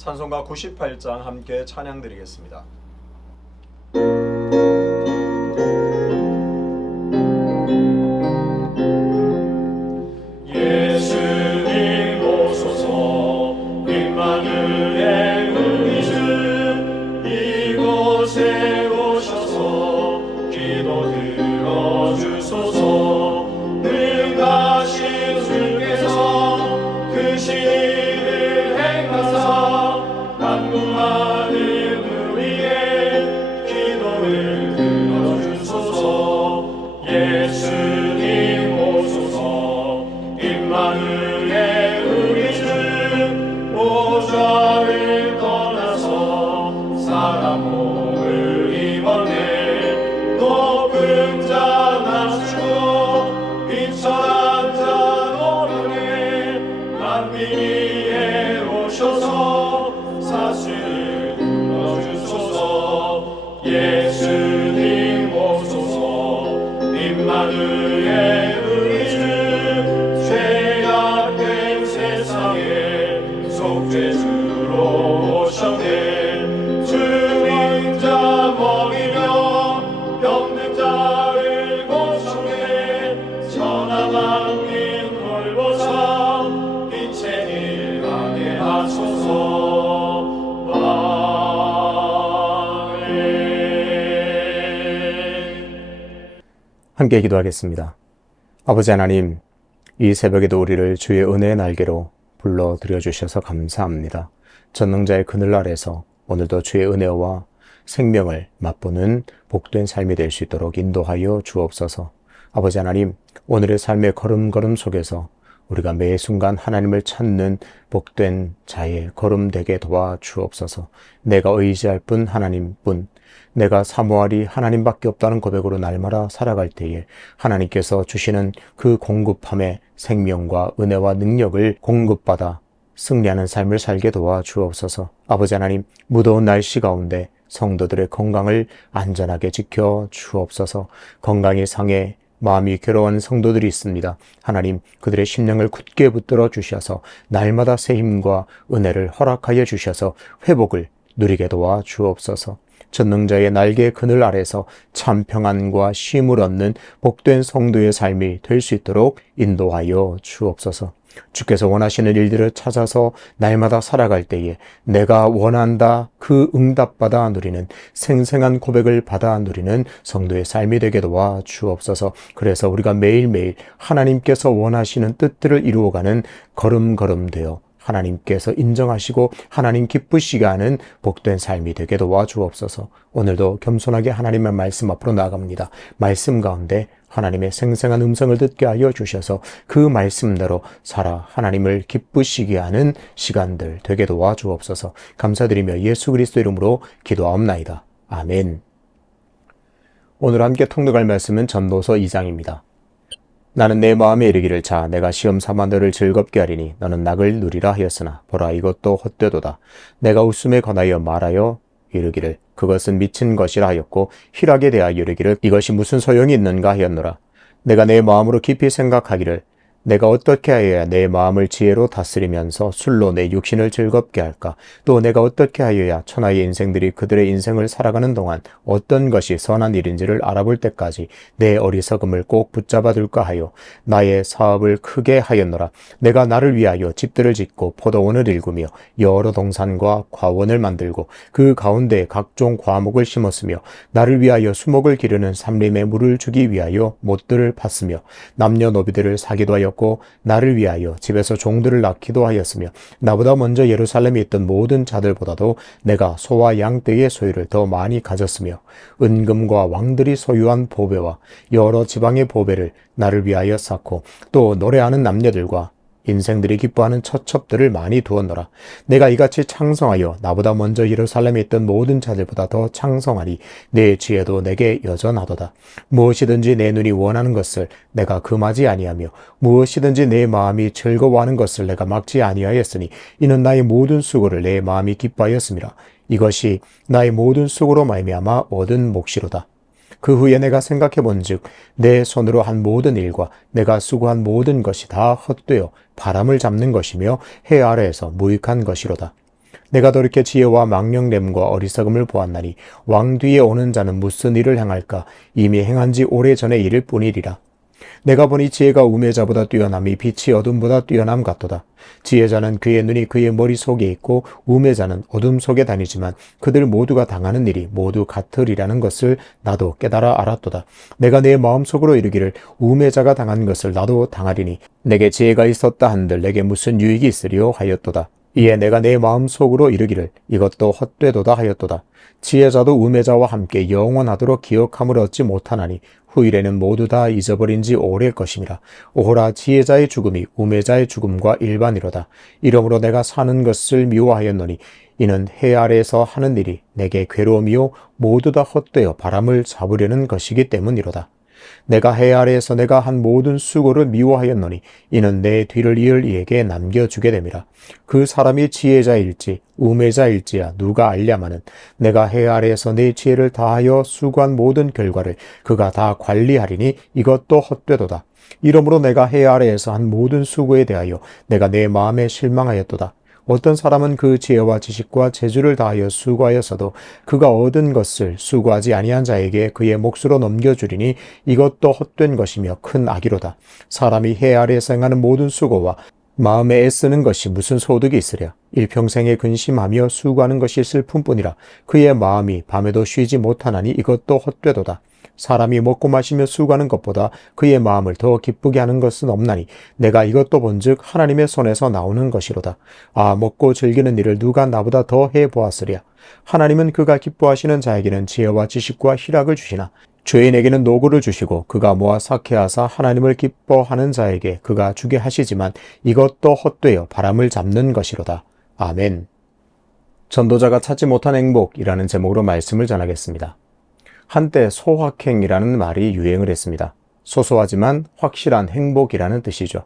찬송가 98장 함께 찬양 드리겠습니다. 예수님 오소서 임마누엘 우리 주 이곳에 오셔서 기도 들어주소서 능하신 주께서 그 시를 행하사 난무하는 우리의 기도를 들어주소서. 예수님 오소서 임마누엘 우리 주 보좌를 떠나서 사람 몸을 입었네. 높은 자 낮추고 빈천한 자 높이네. 만민 위에 오셔서 사슬을 풀어주소서. 예수님 오소서 임마누엘 우리 주 죄악된 세상에 속죄주로 오셨네. 주민 자 먹이며 병든 자를 고쳤네. 천하 만민 돌보사 빛의 길 가게 하소서. 아멘. 함께 기도하겠습니다. 아버지 하나님, 이 새벽에도 우리를 주의 은혜의 날개로 불러들여 주셔서 감사합니다. 전능자의 그늘 아래서 오늘도 주의 은혜와 생명을 맛보는 복된 삶이 될 수 있도록 인도하여 주옵소서. 아버지 하나님, 오늘의 삶의 걸음걸음 속에서 우리가 매 순간 하나님을 찾는 복된 자의 걸음 되게 도와주옵소서. 내가 의지할 분 하나님뿐, 내가 사모하리 하나님밖에 없다는 고백으로 날마다 살아갈 때에 하나님께서 주시는 그 공급함의 생명과 은혜와 능력을 공급받아 승리하는 삶을 살게 도와주옵소서. 아버지 하나님, 무더운 날씨 가운데 성도들의 건강을 안전하게 지켜 주옵소서. 건강이 상해 마음이 괴로운 성도들이 있습니다. 하나님, 그들의 심령을 굳게 붙들어 주셔서 날마다 새 힘과 은혜를 허락하여 주셔서 회복을 누리게 도와 주옵소서. 전능자의 날개 그늘 아래서 참 평안과 쉼을 얻는 복된 성도의 삶이 될 수 있도록 인도하여 주옵소서. 주께서 원하시는 일들을 찾아서 날마다 살아갈 때에 내가 원한다 그 응답받아 누리는 생생한 고백을 받아 누리는 성도의 삶이 되게 도와 주옵소서. 그래서 우리가 매일매일 하나님께서 원하시는 뜻들을 이루어가는 걸음걸음 되어 하나님께서 인정하시고 하나님 기쁘시게 하는 복된 삶이 되게 도와주옵소서. 오늘도 겸손하게 하나님의 말씀 앞으로 나아갑니다. 말씀 가운데 하나님의 생생한 음성을 듣게 하여 주셔서 그 말씀대로 살아 하나님을 기쁘시게 하는 시간들 되게 도와주옵소서. 감사드리며 예수 그리스도 이름으로 기도하옵나이다. 아멘. 오늘 함께 통독할 말씀은 전도서 2장입니다. 나는 내 마음에 이르기를 자 내가 시험 삼아 너를 즐겁게 하리니 너는 낙을 누리라 하였으나 보라 이것도 헛되도다. 내가 웃음에 관하여 말하여 이르기를 그것은 미친 것이라 하였고 희락에 대하여 이르기를 이것이 무슨 소용이 있는가 하였노라. 내가 내 마음으로 깊이 생각하기를 내가 어떻게 하여야 내 마음을 지혜로 다스리면서 술로 내 육신을 즐겁게 할까? 또 내가 어떻게 하여야 천하의 인생들이 그들의 인생을 살아가는 동안 어떤 것이 선한 일인지를 알아볼 때까지 내 어리석음을 꼭 붙잡아 둘까 하여 나의 사업을 크게 하였노라. 내가 나를 위하여 집들을 짓고 포도원을 일구며 여러 동산과 과원을 만들고 그 가운데 각종 과목을 심었으며 나를 위하여 수목을 기르는 삼림에 물을 주기 위하여 못들을 팠으며 남녀노비들을 사기도 하여 나를 위하여 집에서 종들을 낳기도 하였으며 나보다 먼저 예루살렘에 있던 모든 자들보다도 내가 소와 양떼의 소유를 더 많이 가졌으며 은금과 왕들이 소유한 보배와 여러 지방의 보배를 나를 위하여 쌓고 또 노래하는 남녀들과 인생들이 기뻐하는 처첩들을 많이 두었노라. 내가 이같이 창성하여 나보다 먼저 예루살렘에 있던 모든 자들보다 더 창성하니 내 지혜도 내게 여전하도다. 무엇이든지 내 눈이 원하는 것을 내가 금하지 아니하며 무엇이든지 내 마음이 즐거워하는 것을 내가 막지 아니하였으니 이는 나의 모든 수고를 내 마음이 기뻐하였음이라. 이것이 나의 모든 수고로 말미암아 얻은 몫이로다. 그 후에 내가 생각해 본즉 내 손으로 한 모든 일과 내가 수고한 모든 것이 다 헛되어 바람을 잡는 것이며 해 아래에서 무익한 것이로다. 내가 돌이켜 지혜와 망령됨과 어리석음을 보았나니 왕 뒤에 오는 자는 무슨 일을 행할까? 이미 행한 지 오래전의 일일 뿐이리라. 내가 보니 지혜가 우매자보다 뛰어남이 빛이 어둠보다 뛰어남 같도다. 지혜자는 그의 눈이 그의 머릿속에 있고 우매자는 어둠 속에 다니지만 그들 모두가 당하는 일이 모두 같으리라는 것을 나도 깨달아 알았도다. 내가 내 마음속으로 이르기를 우매자가 당한 것을 나도 당하리니 내게 지혜가 있었다 한들 내게 무슨 유익이 있으리요 하였도다. 이에 내가 내 마음속으로 이르기를 이것도 헛되도다 하였도다. 지혜자도 우매자와 함께 영원하도록 기억함을 얻지 못하나니 후일에는 모두 다 잊어버린 지 오래일 것임이라. 오호라 지혜자의 죽음이 우매자의 죽음과 일반이로다. 이러므로 내가 사는 것을 미워하였노니 이는 해 아래에서 하는 일이 내게 괴로움이요 모두 다 헛되어 바람을 잡으려는 것이기 때문이로다. 내가 해 아래에서 내가 한 모든 수고를 미워하였노니 이는 내 뒤를 이을 이에게 남겨주게 됨이라. 그 사람이 지혜자일지 우매자일지야 누가 알랴마는 내가 해 아래에서 내 지혜를 다하여 수고한 모든 결과를 그가 다 관리하리니 이것도 헛되도다. 이러므로 내가 해 아래에서 한 모든 수고에 대하여 내가 내 마음에 실망하였도다. 어떤 사람은 그 지혜와 지식과 재주를 다하여 수고하였어도 그가 얻은 것을 수고하지 아니한 자에게 그의 몫으로 넘겨주리니 이것도 헛된 것이며 큰 악이로다. 사람이 해 아래에서 행하는 모든 수고와 마음에 애쓰는 것이 무슨 소득이 있으랴. 일평생에 근심하며 수고하는 것이 슬픔뿐이라. 그의 마음이 밤에도 쉬지 못하나니 이것도 헛되도다. 사람이 먹고 마시며 수고하는 것보다 그의 마음을 더 기쁘게 하는 것은 없나니 내가 이것도 본즉 하나님의 손에서 나오는 것이로다. 아, 먹고 즐기는 일을 누가 나보다 더 해보았으랴. 하나님은 그가 기뻐하시는 자에게는 지혜와 지식과 희락을 주시나 죄인에게는 노고를 주시고 그가 모아 삭해하사 하나님을 기뻐하는 자에게 그가 주게 하시지만 이것도 헛되어 바람을 잡는 것이로다. 아멘. 전도자가 찾지 못한 행복이라는 제목으로 말씀을 전하겠습니다. 한때 소확행이라는 말이 유행을 했습니다. 소소하지만 확실한 행복이라는 뜻이죠.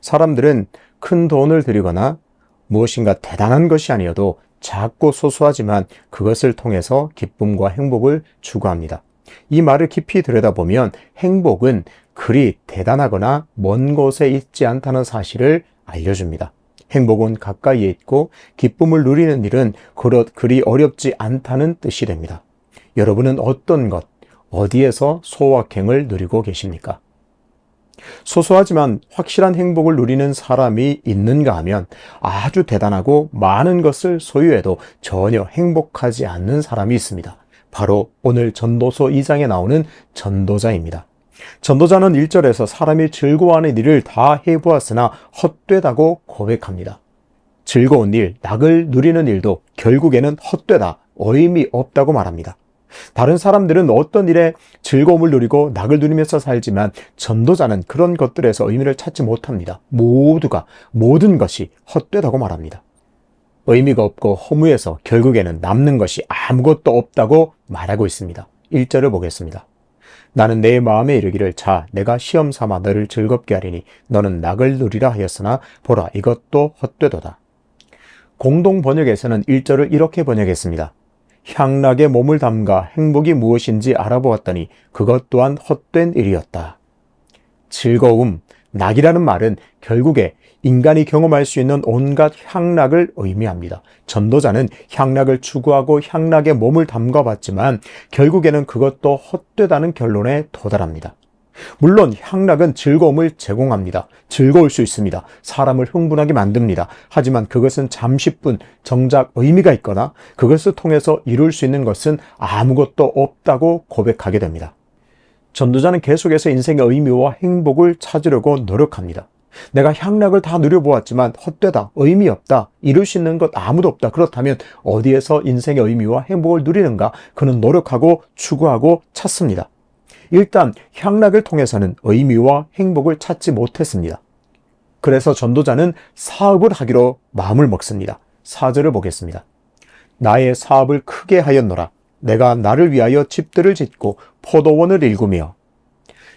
사람들은 큰 돈을 들이거나 무엇인가 대단한 것이 아니어도 작고 소소하지만 그것을 통해서 기쁨과 행복을 추구합니다. 이 말을 깊이 들여다보면 행복은 그리 대단하거나 먼 곳에 있지 않다는 사실을 알려줍니다. 행복은 가까이에 있고 기쁨을 누리는 일은 그리 어렵지 않다는 뜻이 됩니다. 여러분은 어떤 것, 어디에서 소확행을 누리고 계십니까? 소소하지만 확실한 행복을 누리는 사람이 있는가 하면 아주 대단하고 많은 것을 소유해도 전혀 행복하지 않는 사람이 있습니다. 바로 오늘 전도서 2장에 나오는 전도자입니다. 전도자는 1절에서 사람이 즐거워하는 일을 다 해보았으나 헛되다고 고백합니다. 즐거운 일, 낙을 누리는 일도 결국에는 헛되다, 의미 없다고 말합니다. 다른 사람들은 어떤 일에 즐거움을 누리고 낙을 누리면서 살지만 전도자는 그런 것들에서 의미를 찾지 못합니다. 모든 것이 헛되다고 말합니다. 의미가 없고 허무해서 결국에는 남는 것이 아무것도 없다고 말하고 있습니다. 1절을 보겠습니다. 나는 내 마음에 이르기를 자 내가 시험 삼아 너를 즐겁게 하리니 너는 낙을 누리라 하였으나 보라 이것도 헛되도다. 공동 번역에서는 1절을 이렇게 번역했습니다. 향락에 몸을 담가 행복이 무엇인지 알아보았더니 그것 또한 헛된 일이었다. 즐거움, 낙이라는 말은 결국에 인간이 경험할 수 있는 온갖 향락을 의미합니다. 전도자는 향락을 추구하고 향락에 몸을 담가봤지만 결국에는 그것도 헛되다는 결론에 도달합니다. 물론 향락은 즐거움을 제공합니다. 즐거울 수 있습니다. 사람을 흥분하게 만듭니다. 하지만 그것은 잠시뿐 정작 의미가 있거나 그것을 통해서 이룰 수 있는 것은 아무것도 없다고 고백하게 됩니다. 전도자는 계속해서 인생의 의미와 행복을 찾으려고 노력합니다. 내가 향락을 다 누려보았지만 헛되다, 의미 없다, 이룰 수 있는 것 아무도 없다. 그렇다면 어디에서 인생의 의미와 행복을 누리는가? 그는 노력하고 추구하고 찾습니다. 일단 향락을 통해서는 의미와 행복을 찾지 못했습니다. 그래서 전도자는 사업을 하기로 마음을 먹습니다. 4절을 보겠습니다. 나의 사업을 크게 하였노라. 내가 나를 위하여 집들을 짓고 포도원을 일구며.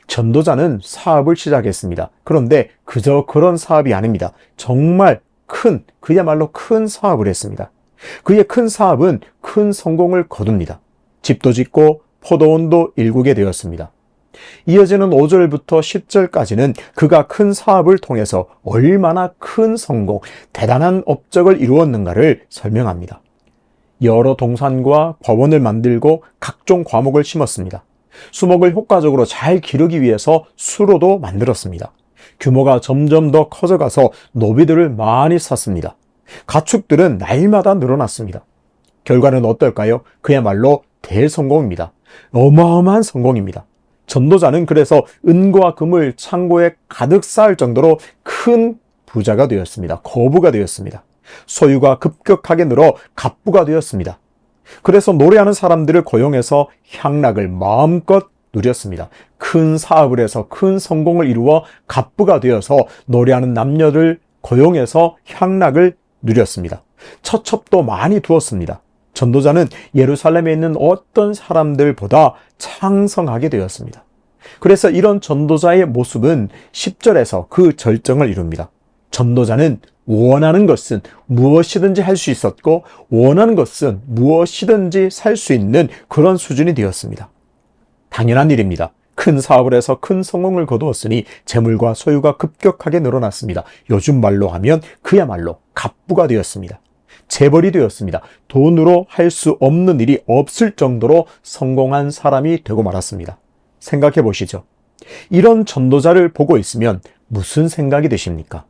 전도자는 사업을 시작했습니다. 그런데 그저 그런 사업이 아닙니다. 정말 그야말로 큰 사업을 했습니다. 그의 큰 사업은 큰 성공을 거둡니다. 집도 짓고 포도원도 일구게 되었습니다. 이어지는 5절부터 10절까지는 그가 큰 사업을 통해서 얼마나 큰 성공, 대단한 업적을 이루었는가를 설명합니다. 여러 동산과 과원을 만들고 각종 과목을 심었습니다. 수목을 효과적으로 잘 기르기 위해서 수로도 만들었습니다. 규모가 점점 더 커져가서 노비들을 많이 샀습니다. 가축들은 날마다 늘어났습니다. 결과는 어떨까요? 그야말로 대성공입니다. 어마어마한 성공입니다. 전도자는 그래서 은과 금을 창고에 가득 쌓을 정도로 큰 부자가 되었습니다. 거부가 되었습니다. 소유가 급격하게 늘어 갑부가 되었습니다. 그래서 노래하는 사람들을 고용해서 향락을 마음껏 누렸습니다. 큰 사업을 해서 큰 성공을 이루어 갑부가 되어서 노래하는 남녀를 고용해서 향락을 누렸습니다. 처첩도 많이 두었습니다. 전도자는 예루살렘에 있는 어떤 사람들보다 창성하게 되었습니다. 그래서 이런 전도자의 모습은 10절에서 그 절정을 이룹니다. 전도자는 원하는 것은 무엇이든지 할 수 있었고 원하는 것은 무엇이든지 살 수 있는 그런 수준이 되었습니다. 당연한 일입니다. 큰 사업을 해서 큰 성공을 거두었으니 재물과 소유가 급격하게 늘어났습니다. 요즘 말로 하면 그야말로 갑부가 되었습니다. 재벌이 되었습니다. 돈으로 할 수 없는 일이 없을 정도로 성공한 사람이 되고 말았습니다. 생각해 보시죠. 이런 전도자를 보고 있으면 무슨 생각이 드십니까?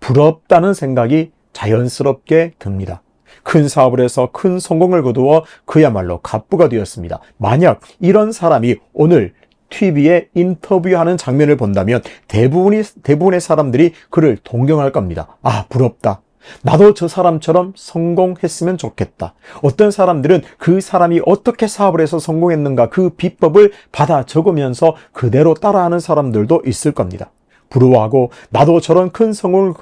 부럽다는 생각이 자연스럽게 듭니다. 큰 사업을 해서 큰 성공을 거두어 그야말로 갑부가 되었습니다. 만약 이런 사람이 오늘 TV에 인터뷰하는 장면을 본다면 대부분의 사람들이 그를 동경할 겁니다. 아, 부럽다. 나도 저 사람처럼 성공했으면 좋겠다. 어떤 사람들은 그 사람이 어떻게 사업을 해서 성공했는가 그 비법을 받아 적으면서 그대로 따라하는 사람들도 있을 겁니다. 부러워하고 나도 저런 큰 성공을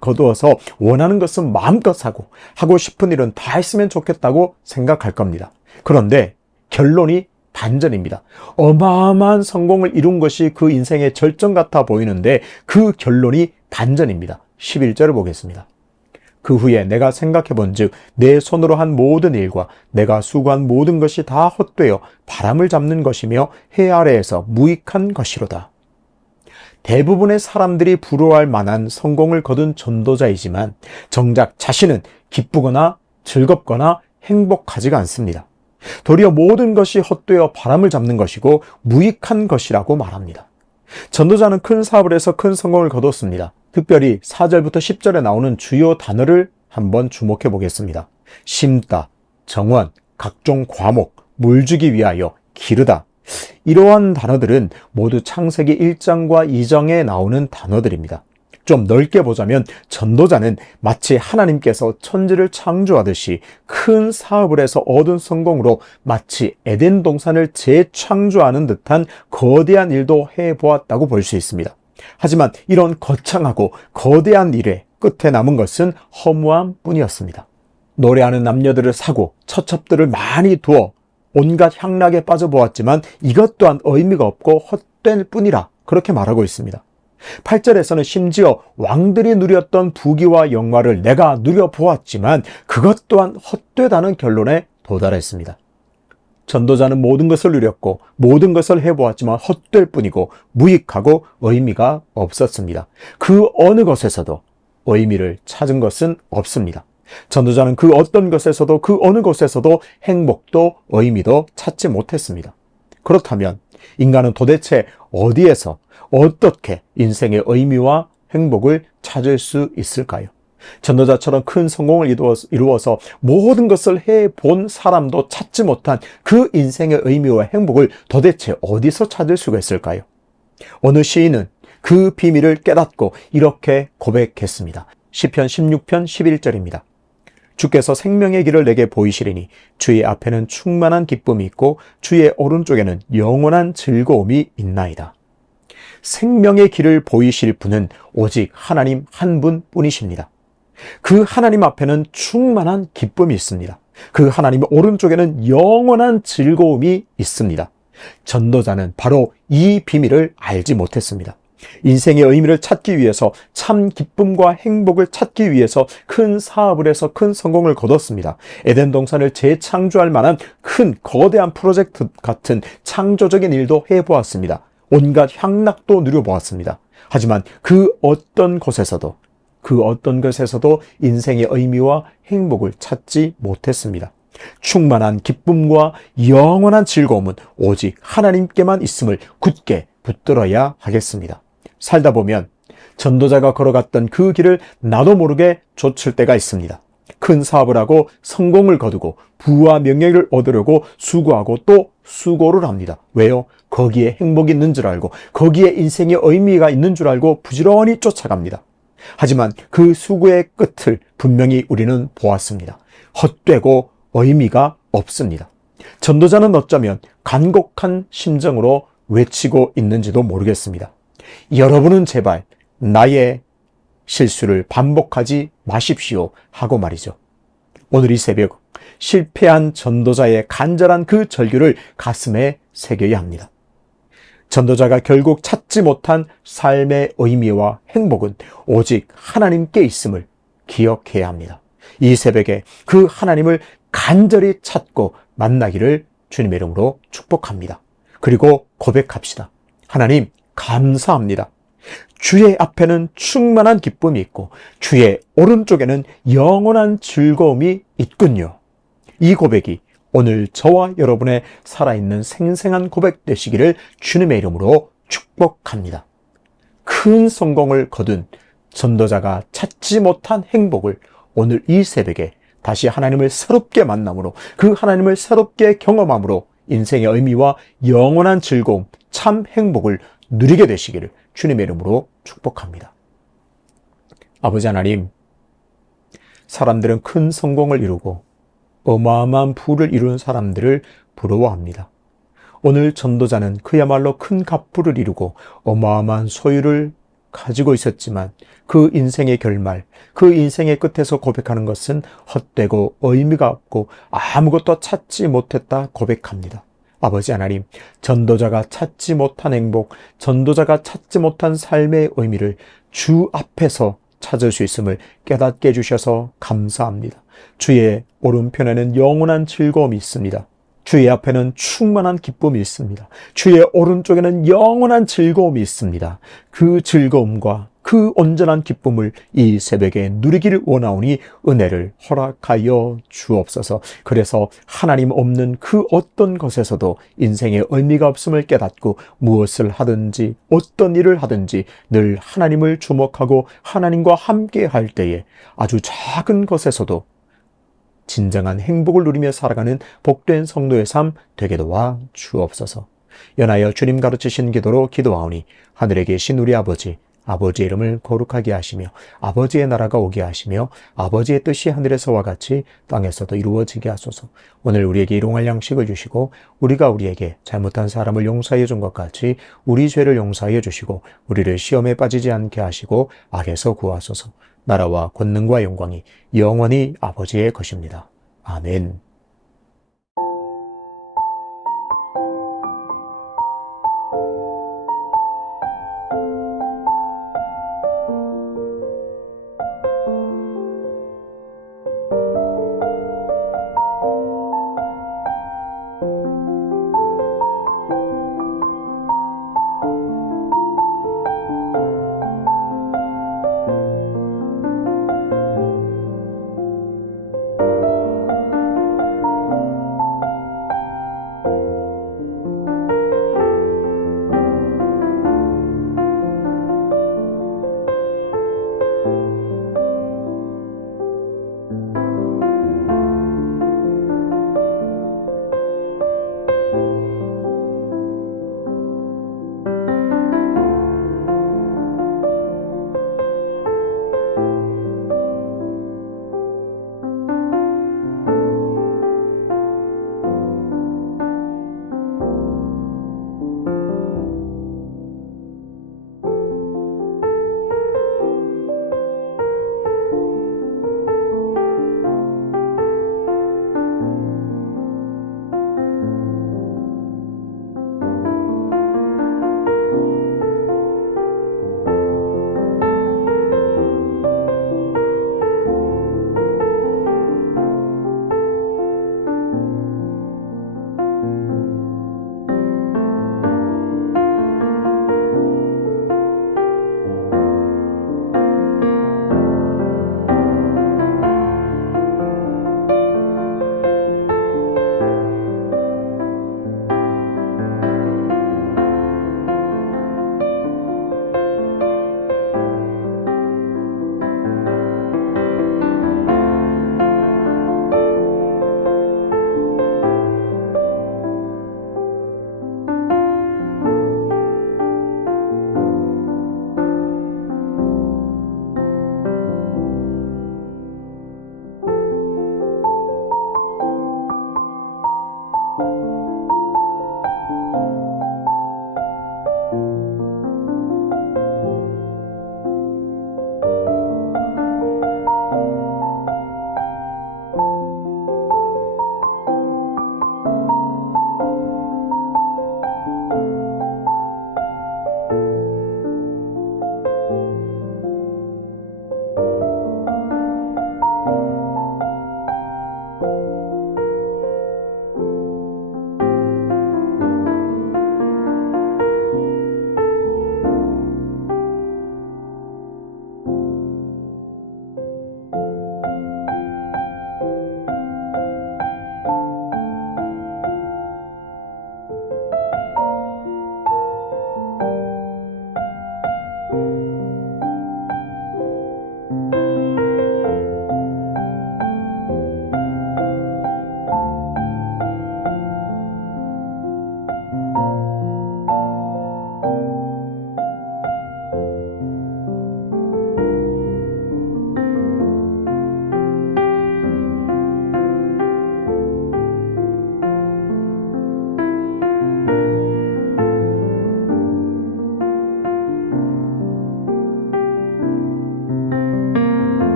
거두어서 원하는 것은 마음껏 사고 하고 싶은 일은 다 했으면 좋겠다고 생각할 겁니다. 그런데 결론이 반전입니다. 어마어마한 성공을 이룬 것이 그 인생의 절정 같아 보이는데 그 결론이 반전입니다. 11절을 보겠습니다. 그 후에 내가 생각해 본즉 내 손으로 한 모든 일과 내가 수고한 모든 것이 다 헛되어 바람을 잡는 것이며 해 아래에서 무익한 것이로다. 대부분의 사람들이 부러워할 만한 성공을 거둔 전도자이지만 정작 자신은 기쁘거나 즐겁거나 행복하지가 않습니다. 도리어 모든 것이 헛되어 바람을 잡는 것이고 무익한 것이라고 말합니다. 전도자는 큰 사업을 해서 큰 성공을 거뒀습니다. 특별히 4절부터 10절에 나오는 주요 단어를 한번 주목해 보겠습니다. 심다, 정원, 각종 과목, 물 주기 위하여, 기르다. 이러한 단어들은 모두 창세기 1장과 2장에 나오는 단어들입니다. 좀 넓게 보자면 전도자는 마치 하나님께서 천지를 창조하듯이 큰 사업을 해서 얻은 성공으로 마치 에덴 동산을 재창조하는 듯한 거대한 일도 해보았다고 볼 수 있습니다. 하지만 이런 거창하고 거대한 일의 끝에 남은 것은 허무함 뿐이었습니다. 노래하는 남녀들을 사고 처첩들을 많이 두어 온갖 향락에 빠져보았지만 이것 또한 의미가 없고 헛될 뿐이라 그렇게 말하고 있습니다. 8절에서는 심지어 왕들이 누렸던 부귀와 영화를 내가 누려보았지만 그것 또한 헛되다는 결론에 도달했습니다. 전도자는 모든 것을 누렸고 모든 것을 해보았지만 헛될 뿐이고 무익하고 의미가 없었습니다. 그 어느 것에서도 의미를 찾은 것은 없습니다. 전도자는 그 어떤 것에서도 그 어느 것에서도 행복도 의미도 찾지 못했습니다. 그렇다면 인간은 도대체 어디에서 어떻게 인생의 의미와 행복을 찾을 수 있을까요? 전도자처럼 큰 성공을 이루어서 모든 것을 해본 사람도 찾지 못한 그 인생의 의미와 행복을 도대체 어디서 찾을 수가 있을까요? 어느 시인은 그 비밀을 깨닫고 이렇게 고백했습니다. 시편 16편 11절입니다. 주께서 생명의 길을 내게 보이시리니 주의 앞에는 충만한 기쁨이 있고 주의 오른쪽에는 영원한 즐거움이 있나이다. 생명의 길을 보이실 분은 오직 하나님 한 분뿐이십니다. 그 하나님 앞에는 충만한 기쁨이 있습니다. 그 하나님의 오른쪽에는 영원한 즐거움이 있습니다. 전도자는 바로 이 비밀을 알지 못했습니다. 인생의 의미를 찾기 위해서, 참 기쁨과 행복을 찾기 위해서 큰 사업을 해서 큰 성공을 거뒀습니다. 에덴 동산을 재창조할 만한 큰 거대한 프로젝트 같은 창조적인 일도 해보았습니다. 온갖 향락도 누려보았습니다. 하지만 그 어떤 것에서도 인생의 의미와 행복을 찾지 못했습니다. 충만한 기쁨과 영원한 즐거움은 오직 하나님께만 있음을 굳게 붙들어야 하겠습니다. 살다 보면 전도자가 걸어갔던 그 길을 나도 모르게 좇을 때가 있습니다. 큰 사업을 하고 성공을 거두고 부와 명예를 얻으려고 수고하고 또 수고를 합니다. 왜요? 거기에 행복이 있는 줄 알고, 거기에 인생의 의미가 있는 줄 알고 부지런히 쫓아갑니다. 하지만 그 수고의 끝을 분명히 우리는 보았습니다. 헛되고 의미가 없습니다. 전도자는 어쩌면 간곡한 심정으로 외치고 있는지도 모르겠습니다. 여러분은 제발 나의 실수를 반복하지 마십시오 하고 말이죠. 오늘 이 새벽 실패한 전도자의 간절한 그 절규를 가슴에 새겨야 합니다. 전도자가 결국 찾지 못한 삶의 의미와 행복은 오직 하나님께 있음을 기억해야 합니다. 이 새벽에 그 하나님을 간절히 찾고 만나기를 주님의 이름으로 축복합니다. 그리고 고백합시다. 하나님, 감사합니다. 주의 앞에는 충만한 기쁨이 있고 주의 오른쪽에는 영원한 즐거움이 있군요. 이 고백이 오늘 저와 여러분의 살아있는 생생한 고백 되시기를 주님의 이름으로 축복합니다. 큰 성공을 거둔 전도자가 찾지 못한 행복을 오늘 이 새벽에 다시 하나님을 새롭게 만남으로, 그 하나님을 새롭게 경험함으로 인생의 의미와 영원한 즐거움, 참 행복을 누리게 되시기를 주님의 이름으로 축복합니다. 아버지 하나님, 사람들은 큰 성공을 이루고 어마어마한 부를 이루는 사람들을 부러워합니다. 오늘 전도자는 그야말로 큰 갑부를 이루고 어마어마한 소유를 가지고 있었지만 그 인생의 결말, 그 인생의 끝에서 고백하는 것은 헛되고 의미가 없고 아무것도 찾지 못했다 고백합니다. 아버지 하나님, 전도자가 찾지 못한 행복, 전도자가 찾지 못한 삶의 의미를 주 앞에서 찾을 수 있음을 깨닫게 해주셔서 감사합니다. 주의 오른편에는 영원한 즐거움이 있습니다. 주의 앞에는 충만한 기쁨이 있습니다. 주의 오른쪽에는 영원한 즐거움이 있습니다. 그 즐거움과 그 온전한 기쁨을 이 새벽에 누리기를 원하오니 은혜를 허락하여 주옵소서. 그래서 하나님 없는 그 어떤 것에서도 인생의 의미가 없음을 깨닫고 무엇을 하든지 어떤 일을 하든지 늘 하나님을 주목하고 하나님과 함께 할 때에 아주 작은 것에서도 진정한 행복을 누리며 살아가는 복된 성도의 삶 되게 도와 주옵소서. 연하여 주님 가르치신 기도로 기도하오니 하늘에 계신 우리 아버지의 이름을 거룩하게 하시며 아버지의 나라가 오게 하시며 아버지의 뜻이 하늘에서와 같이 땅에서도 이루어지게 하소서. 오늘 우리에게 일용할 양식을 주시고 우리가 우리에게 잘못한 사람을 용서해 준 것 같이 우리 죄를 용서하여 주시고 우리를 시험에 빠지지 않게 하시고 악에서 구하소서. 나라와 권능과 영광이 영원히 아버지의 것입니다. 아멘.